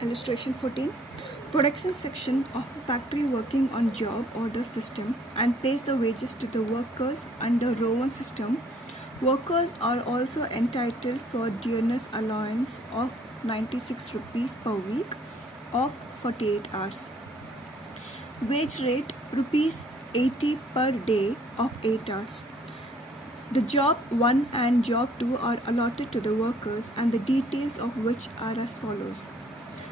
Illustration 14. Production section of a factory working on job order system and pays the wages to the workers under row 1 system. Workers are also entitled for dearness allowance of 96 rupees per week of 48 hours. Wage rate rupees 80 per day of 8 hours. The job 1 and job 2 are allotted to the workers and the details of which are as follows.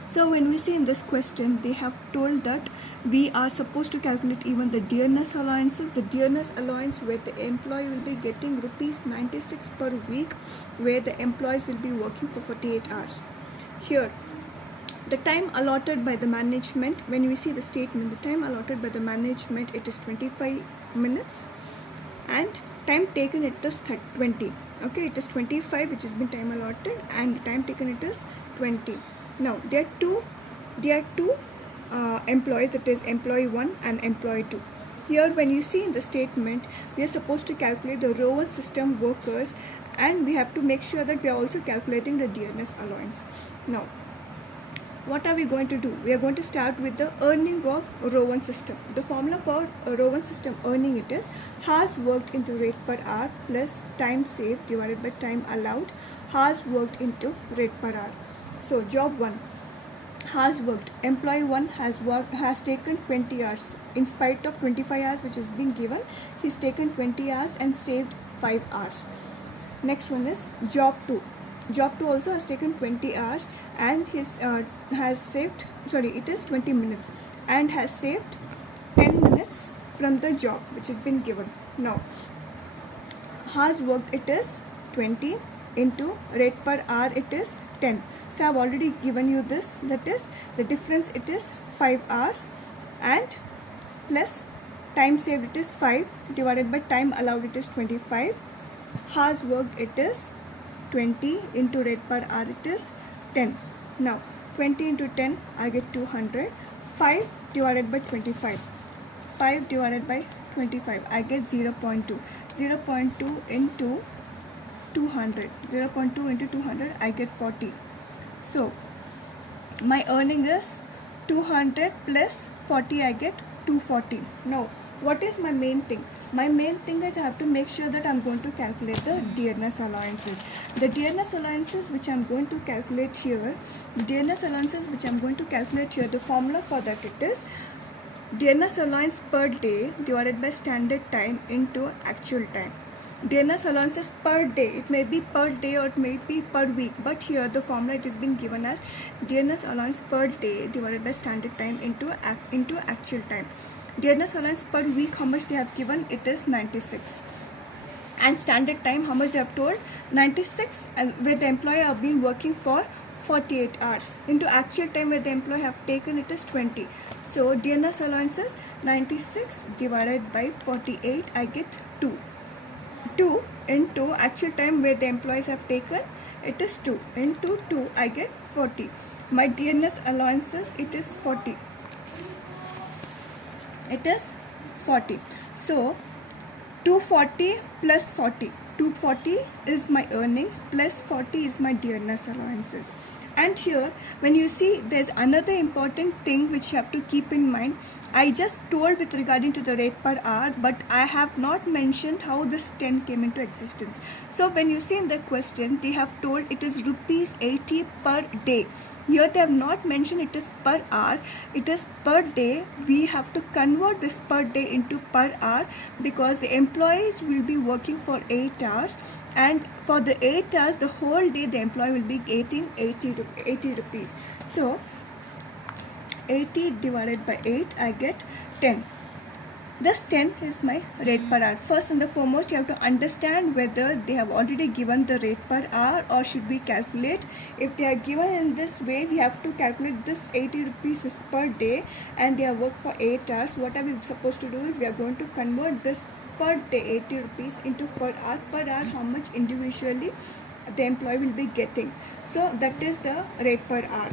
So when we see in this question, they have told that we are supposed to calculate even the dearness allowances. The dearness allowance where the employee will be getting rupees 96 per week, where the employees will be working for 48 hours. Here, the time allotted by the management, when we see the statement, the time allotted by the management, it is 25 minutes and time taken it is 20. Okay, it is 25 which has been time allotted and time taken it is 20. Now there are two employees, that is employee 1 and employee 2. Here when you see in the statement, we are supposed to calculate the row 1 system workers and we have to make sure that we are also calculating the dearness allowance. Now what are we going to do? We are going to start with the earning of row 1 system. The formula for row 1 system earning, it is hours worked into rate per hour plus time saved divided by time allowed, hours worked into rate per hour. So job 1, hours worked. Employee 1 has taken 20 hours. In spite of 25 hours which has been given, he's taken 20 hours and saved 5 hours. Next one is job 2. Job 2 also has taken 20 hours and has saved, it is 20 minutes and has saved 10 minutes from the job which has been given. Now hours worked, it is 20 into rate per hour, it is 10. So I have already given you this, that is the difference, it is 5 hours and plus time saved, it is 5 divided by time allowed, it is 25. Hours worked, it is 20 into rate per hour, it is 10. Now 20 into 10, I get 200. 5 divided by 25, 5 divided by 25, I get 0.2. 0.2 into 200, 0.2 into 200, I get 40. So my earning is 200 plus 40, I get 240. Now what is my main thing? My main thing is I have to make sure that I'm going to calculate the dearness allowances. The dearness allowances which I'm going to calculate here, the formula for that, it is dearness allowance per day divided by standard time into actual time. Dearness allowances per day, it may be per day or it may be per week, but here the formula it is being given as dearness allowance per day divided by standard time into actual time. Dearness allowance per week, how much they have given, it is 96, and standard time, how much they have told, 96, and where the employee have been working for 48 hours into actual time where the employee have taken, it is 20. So dearness allowances 96 divided by 48, I get 2 into actual time where the employees have taken, it is 2 into 2, I get 40. My dearness allowances, it is 40. It is 40. So 240 plus 40, 240 is my earnings plus 40 is my dearness allowances. And here when you see, there's another important thing which you have to keep in mind. I just told with regarding to the rate per hour, but I have not mentioned how this 10 came into existence. So when you see in the question, they have told it is rupees 80 per day. Here they have not mentioned it is per hour, it is per day. We have to convert this per day into per hour because the employees will be working for 8 hours, and for the 8 hours, the whole day the employee will be getting 80 rupees. So 80 divided by 8, I get 10. This 10 is my rate per hour. First and the foremost, you have to understand whether they have already given the rate per hour or should we calculate. If they are given in this way, we have to calculate this 80 rupees is per day and they have worked for 8 hours. What are we supposed to do is we are going to convert this per day 80 rupees into per hour. Per hour, how much individually the employee will be getting. So that is the rate per hour.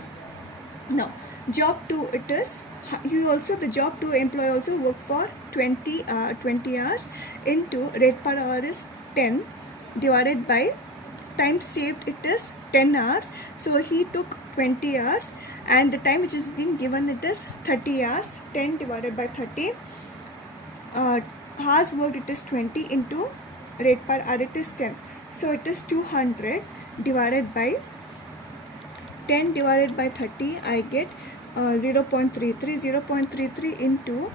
Now job 2, it is the job 2 employee also work for 20 hours into rate per hour is 10 divided by time saved, it is 10 hours. So he took 20 hours, and the time which is being given it is 30 hours. 10 divided by 30, hours worked it is 20 into rate per hour it is 10. So it is 200 divided by 10 divided by 30, I get 0.33. 0.33 into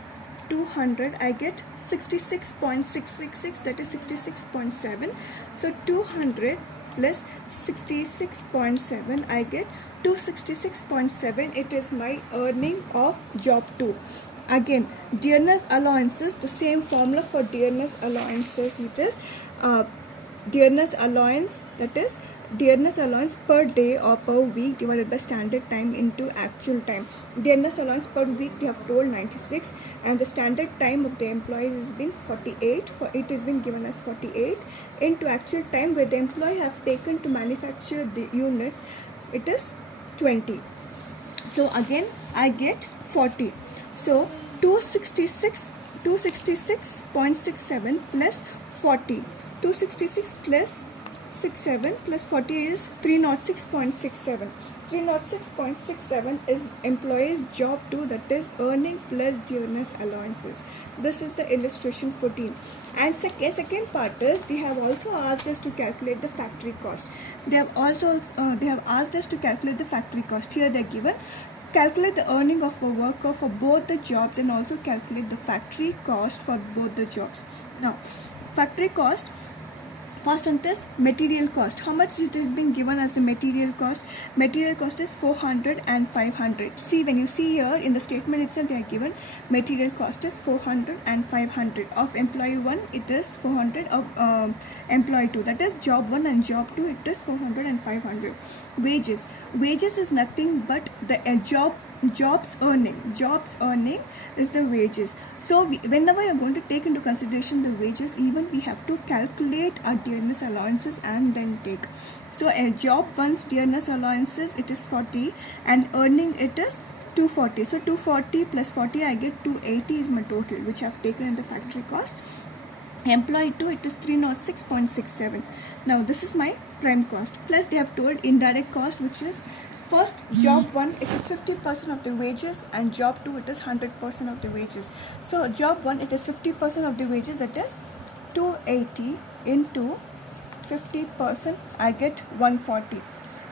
200, I get 66.666, that is 66.7. So 200 plus 66.7, I get 266.7. It is my earning of job 2. Again, dearness allowances, the same formula for dearness allowances, it is dearness allowance, that is dearness allowance per day or per week divided by standard time into actual time. Dearness allowance per week they have told 96, and the standard time of the employees has been 48. For it has been given as 48 into actual time where the employee have taken to manufacture the units, it is 20. So again I get 40. So 266.67 plus 40. 266 plus 67 plus 40 is 306.67. 306.67 is employee's job 2, that is earning plus dearness allowances. This is the illustration 14. And second part is they have also asked us to calculate the factory cost. They have asked us to calculate the factory cost. Here they are given, calculate the earning of a worker for both the jobs and also calculate the factory cost for both the jobs. Now, factory cost, first on this material cost. How much it is being given as the material cost? Material cost is 400 and 500. See, when you see here in the statement itself they are given material cost is 400 and 500. Of employee 1 it is 400, of employee 2, that is job 1 and job 2 it is 400 and 500. Wages is nothing but the job's earning is the wages. So whenever you are going to take into consideration the wages, even we have to calculate our dearness allowances and then take. So a job 1's dearness allowances it is 40 and earning it is 240. So 240 plus 40 I get 280 is my total which I have taken in the factory cost. Employee 2 it is 306.67. Now this is my prime cost, plus they have told indirect cost, which is first job 1 it is 50% of the wages and job 2 it is 100% of the wages. So job 1 it is 50% of the wages, that is 280 into 50% I get 140.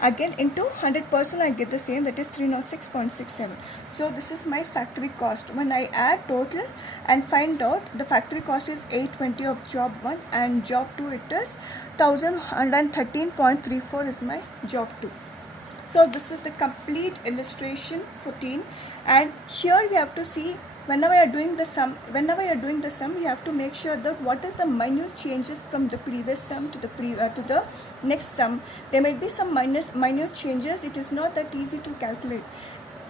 Again into 100% I get the same, that is 306.67. So this is my factory cost. When I add total and find out, the factory cost is 820 of job 1 and job 2 it is 1113.34 is my job 2. So this is the complete illustration 14, and here we have to see whenever you are doing the sum, you have to make sure that what is the minute changes from the previous sum to the next sum. There might be some minute changes. It is not that easy to calculate.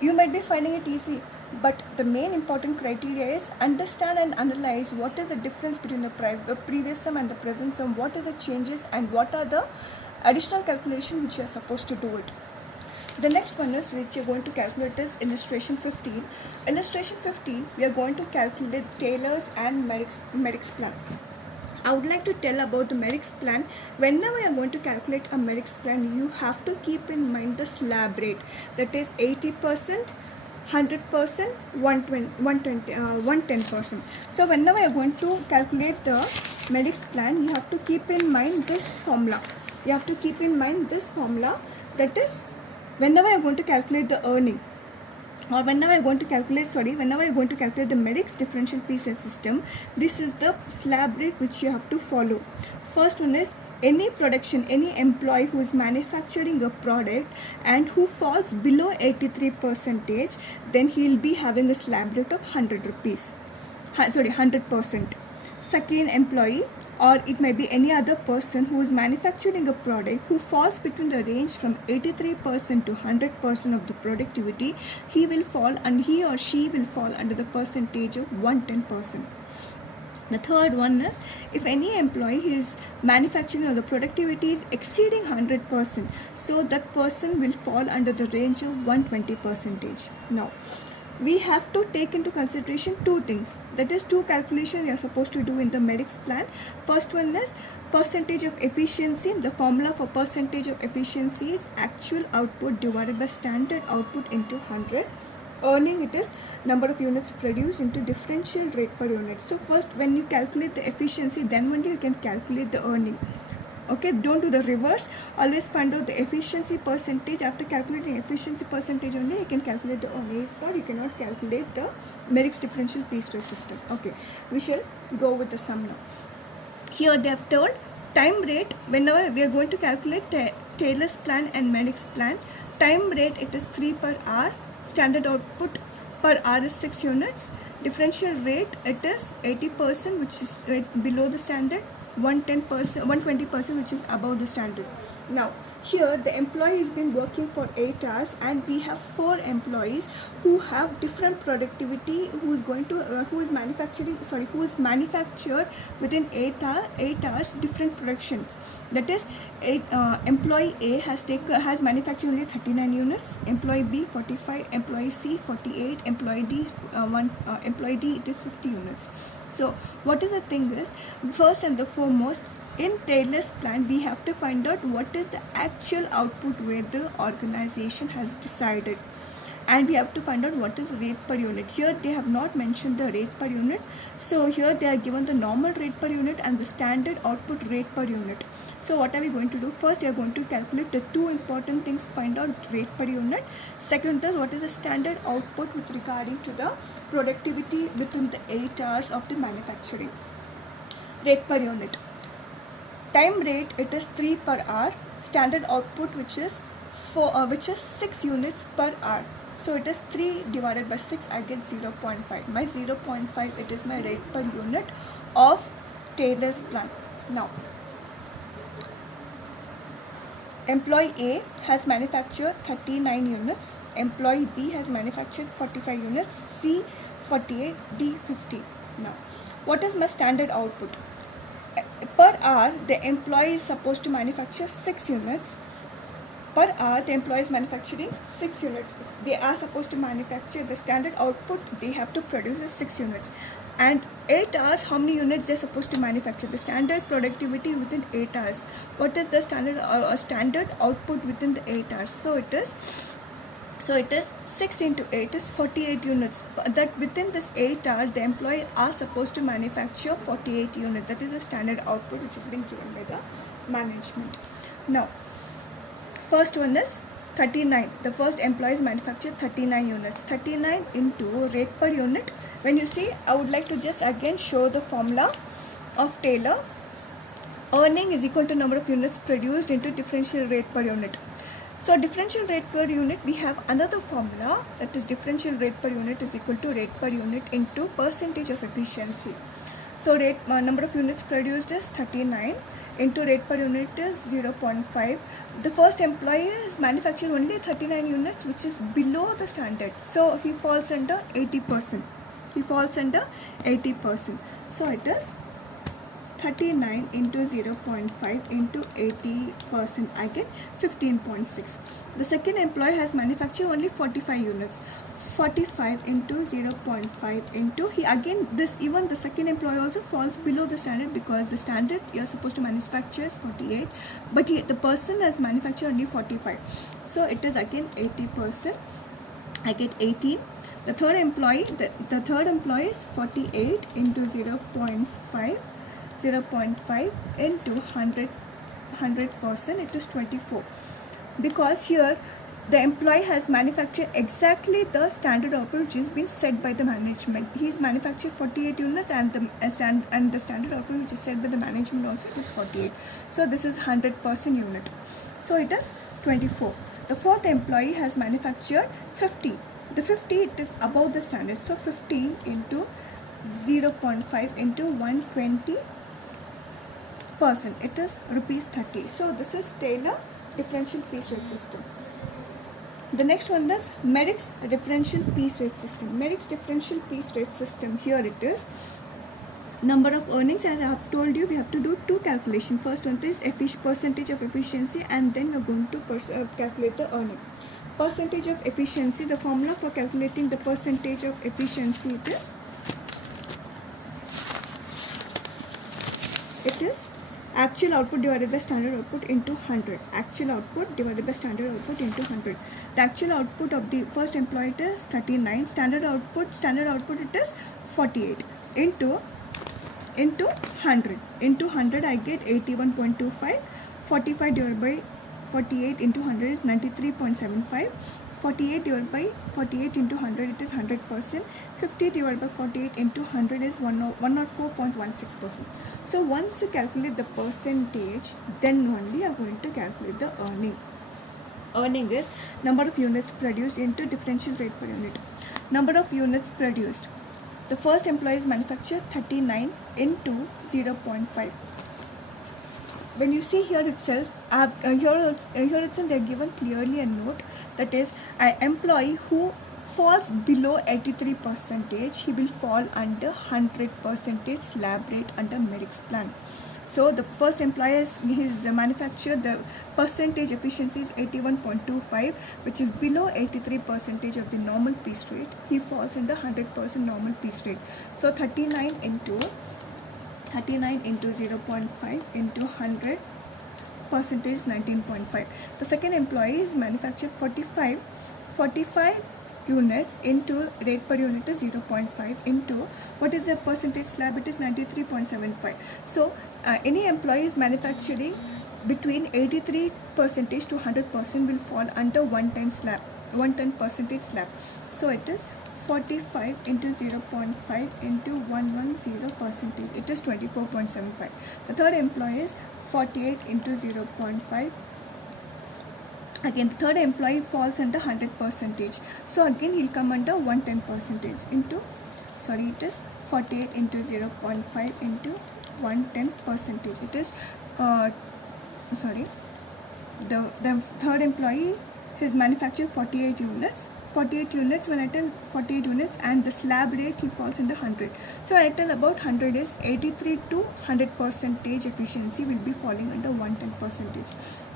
You might be finding it easy, but the main important criteria is understand and analyze what is the difference between the previous sum and the present sum, what are the changes and what are the additional calculation which you are supposed to do it. The next one is which you are going to calculate is illustration 15. Illustration 15, we are going to calculate Taylor's and Merrick's plan. I would like to tell about the Merrick's plan. Whenever you are going to calculate a Merrick's plan, you have to keep in mind the slab rate, that is 80%, 100%, 110%. So whenever you are going to calculate the Merrick's plan, you have to keep in mind this formula. That is, whenever you are going to calculate the earning, or whenever you are going to calculate the Merrick's differential piece rate system, this is the slab rate which you have to follow. First one is any employee who is manufacturing a product and who falls below 83%, then he will be having a slab rate of 100%. Second employee, or it may be any other person who is manufacturing a product who falls between the range from 83% to 100% of the productivity, he or she will fall under the percentage of 110%. The third one is if any employee is manufacturing or the productivity is exceeding 100%, so that person will fall under the range of 120%. Now, we have to take into consideration two things. That is, two calculations you are supposed to do in the MEDICS plan. First one is percentage of efficiency. The formula for percentage of efficiency is actual output divided by standard output into 100. Earning, it is number of units produced into differential rate per unit. So first, when you calculate the efficiency, then only you can calculate the earning. Okay, don't do the reverse. Always find out the efficiency percentage. After calculating efficiency percentage only, you can calculate the earning. If not, you cannot calculate the MEDICS differential piece rate system. Okay, we shall go with the sum now. Here they have told time rate. Whenever we are going to calculate Taylor's plan and MEDICS plan, time rate, it is 3 per hour. Standard output per hour is 6 units. Differential rate, it is 80%, which is below the standard. 120%, which is above the standard. Now here the employee has been working for 8 hours, and we have 4 employees who have different productivity, who is manufactured within 8 hours different productions. That is, employee A has manufactured only 39 units, employee B 45, employee C 48, employee D employee D, it is 50 units. So what is the thing is, first and the foremost, in Taylor's plan, we have to find out what is the actual output where the organization has decided, and we have to find out what is rate per unit. Here they have not mentioned the rate per unit, so here they are given the normal rate per unit and the standard output rate per unit. So what are we going to do? First, we are going to calculate the two important things. Find out rate per unit. Second is, what is the standard output with regarding to the productivity within the 8 hours of the manufacturing. Rate per unit. Time rate, it is 3 per hour. Standard output, which is 6 units per hour. So it is 3 divided by 6, I get 0.5. My 0.5, it is my rate per unit of Taylor's plan. Now, employee A has manufactured 39 units, employee B has manufactured 45 units, C 48, D 50. Now, what is my standard output? Per hour, the employee is supposed to manufacture 6 units. Per hour, the employee is manufacturing 6 units. They are supposed to manufacture the standard output. They have to produce 6 units. And 8 hours, how many units they are supposed to manufacture? The standard productivity within 8 hours. What is the standard output within the 8 hours? So it is 6 into 8 is 48 units. That within this 8 hours, the employee are supposed to manufacture 48 units. That is the standard output which has been given by the management. Now, first one is 39. The first employees manufactured 39 units. 39 into rate per unit. When you see, I would like to just again show the formula of Taylor. Earning is equal to number of units produced into differential rate per unit. So differential rate per unit, we have another formula, that is differential rate per unit is equal to rate per unit into percentage of efficiency. So number of units produced is 39 into rate per unit is 0.5. The first employee is manufacturing only 39 units, which is below the standard. So he falls under 80%. So it is 39 into 0.5 into 80%, I get 15.6. The second employee has manufactured only 45 units. 45 into 0.5 into, even the second employee also falls below the standard, because the standard you are supposed to manufacture is 48, but the person has manufactured only 45. So it is again 80%. I get 18. The third employee is 48 into 0.5 into 100%, it is 24, because here the employee has manufactured exactly the standard output which is been set by the management. He has manufactured 48 units, and the standard output which is set by the management also, it is 48. So this is 100% unit. So it is 24. The fourth employee has manufactured 50. The 50, it is above the standard. So 50 into 0.5 into 120%, it is rupees 30. So this is Taylor differential piece rate system. The next one is MEDICS differential piece rate system. MEDICS differential piece rate system, here it is number of earnings. As I have told you, we have to do two calculations. First one is percentage of efficiency, and then we are going to calculate the earning. Percentage of efficiency, the formula for calculating the percentage of efficiency, it is actual output divided by standard output into 100. Actual output divided by standard output into 100. The actual output of the first employee is 39. Standard output it is 48 into 100. Into 100 I get 81.25. 45 divided by 48 into 100 is 93.75. 48 divided by 48 into 100 it is 100%. 50 divided by 48 into 100 is 104.16%. So once you calculate the percentage, then only you are going to calculate the earning. Earning is number of units produced into differential rate per unit. Number of units produced. The first employees manufacture 39 into 0.5. When you see here itself, here itself they are given clearly a note, that is, an employee who falls below 83%, he will fall under 100% slab rate under Merrick's plan. So the first employee his manufacturer, the percentage efficiency is 81.25, which is below 83% of the normal piece rate. He falls under 100% normal piece rate. So 39 into 0.5 into 100 percentage 19.5. The second employee is manufactured 45 units into rate per unit is 0.5 into what is the percentage slab, it is 93.75. So any employee is manufacturing between 83% to 100% will fall under 110% slab. So it is 45 into 0.5 into 110%, it is 24.75. The third employee is 48 into 0.5. Again, the third employee falls under 100%. So again, he'll come under 110% into, it is 48 into 0.5 into 110%. It is, the third employee, his manufactured 48 units. 48 units, when I tell 48 units and the slab rate, he falls under 100. So when I tell about 100 is 83 to 100% efficiency will be falling under 110%.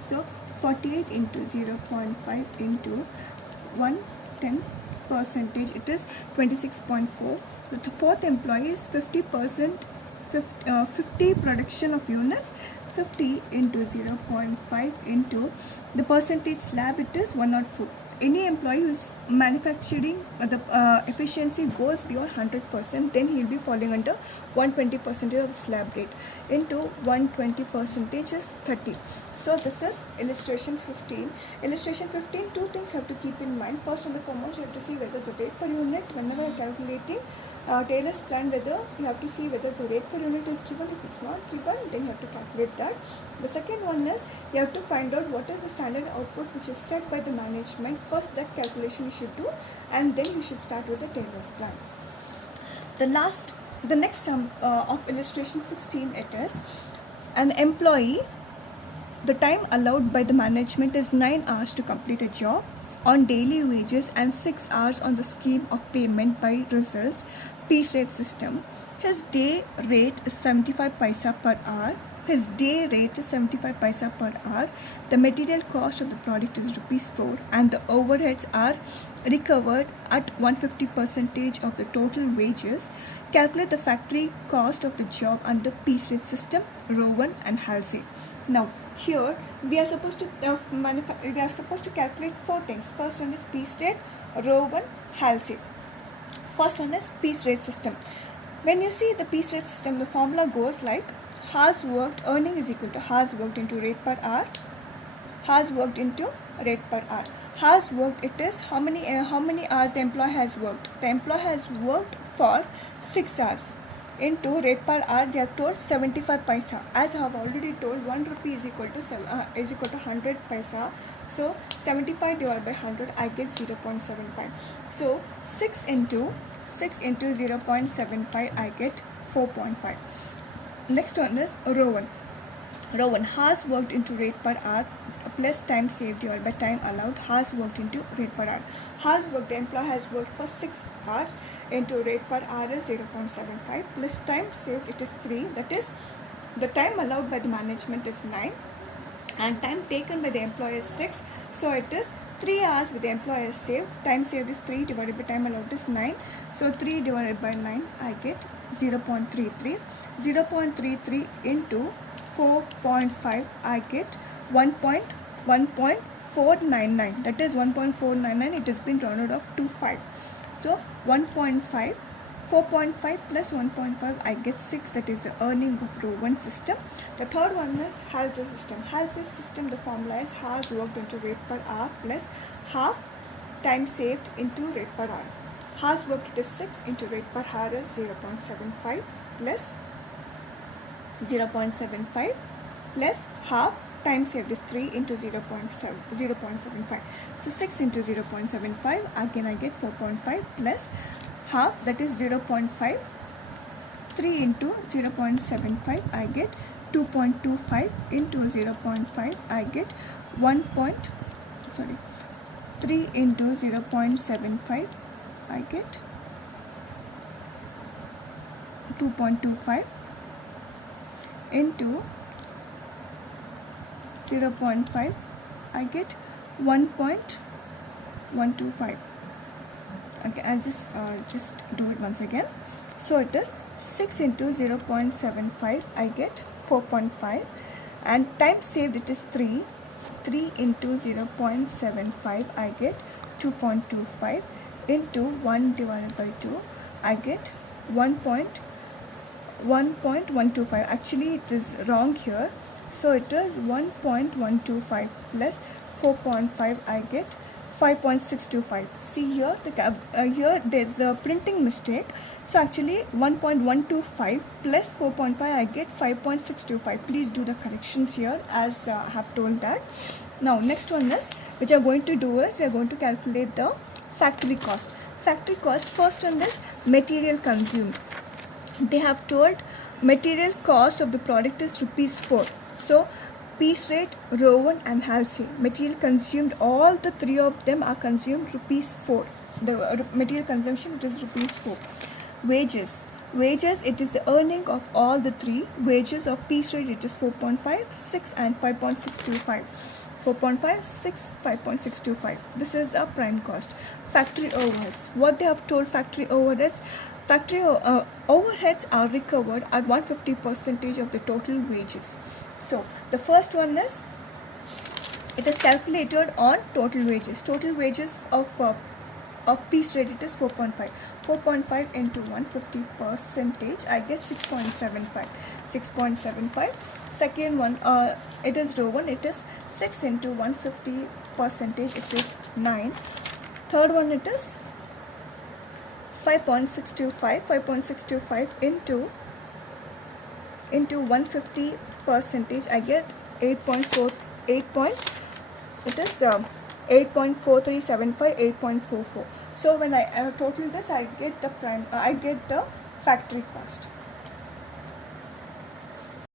So 48 into 0.5 into 110%, it is 26.4. The fourth employee is 50%, 50 production of units. 50 into 0.5 into the percentage slab, it is 104. Any employee who is manufacturing the efficiency goes beyond 100%, then he will be falling under 120% of the slab rate. Into 120% is 30. So this is illustration 15. Illustration 15, two things have to keep in mind. First and foremost, you have to see whether the rate per unit, whenever you are calculating Taylor's plan, whether you have to see whether the rate per unit is given. If it's not given, then you have to calculate that. The second one is you have to find out what is the standard output which is set by the management. First, that calculation you should do, and then you should start with the Taylor's plan. The next sum of illustration 16, it is an employee. The time allowed by the management is 9 hours to complete a job on daily wages and 6 hours on the scheme of payment by results piece rate system. His day rate is 75 paisa per hour. His day rate is 75 paisa per hour. The material cost of the product is ₹4 and the overheads are recovered at 150% of the total wages. Calculate the factory cost of the job under piece rate system, Rowan and Halsey. Now here we are supposed to calculate four things. First one is piece rate, Rowan, Halsey. First one is piece rate system. When you see the piece rate system, the formula goes like hours worked, earning is equal to hours worked into rate per hour. Hours worked into rate per hour. Hours worked, it is how many hours the employee has worked. The employee has worked for 6 hours. Into rate per hour, they have told 75 paisa. As I have already told, 1 rupee is equal to 100 paisa. So 75 divided by 100, I get 0.75. So 6 into 0.75, I get 4.5. Next one is Rowan. Rowan, hours worked into rate per hour plus time saved divided by time allowed. Hours worked into rate per hour. Hours worked, the employee has worked for 6 hours into rate per hour is 0.75 plus time saved, it is 3. That is, the time allowed by the management is 9 and time taken by the employee is 6. So it is 3 hours with the employee is saved. Time saved is 3 divided by time allowed is 9. So 3 divided by 9, I get 0.33. 0.33 into 4.5, I get 1.499. That is 1.499. It has been rounded off to 5. So 1.5. 4.5 plus 1.5, I get 6. That is the earning of row 1 system. The third one is Halsey system. Halsey system, the formula is hours worked into rate per hour plus half time saved into rate per hour. Hours worked is 6 into rate per hour is 0.75 plus 0.75 plus half time saved is 3 into 0.75. So 6 into 0.75, again I get 4.5 plus half, that is 0.5. 3 into 0.75, I get 2.25 into 0.5, I get 3 into 0.75, I get 2.25 into 0.5, I get 1.125. Okay, I'll just do it once again. So it is 6 into 0.75, I get 4.5, and time saved it is 3. 3 into 0.75, I get 2.25 into 1 divided by 2, I get 1.125. Actually it is wrong here, so it is 1.125 plus 4.5, I get 5.625. See here, here there's a printing mistake. So actually 1.125 plus 4.5, I get 5.625. Please do the corrections here as I have told that. Now next one is, which we are going to do is, we are going to calculate the factory cost. Factory cost, first one is material consumed. They have told material cost of the product is ₹4. So piece rate, row 1 and Halsey. Material consumed, all the three of them are consumed ₹4. The material consumption, it is ₹4. Wages. Wages, it is the earning of all the three. Wages of piece rate, it is 4.5, 6 and 5.625. 4.5, 6, 5.625. This is a prime cost. Factory overheads. What they have told factory overheads? Factory overheads are recovered at 150% of the total wages. So the first one is, it is calculated on total wages. Total wages of piece rate, it is 4.5. 4.5 into 150%, I get 6.75. 6.75. Second one, it is row 1, it is 6 into 150%, it is 9. Third one, it is 5.625. 5.625 into 150%, I get 8.4. It is 8.4375, 8.44. So when I total this, I get the factory cost.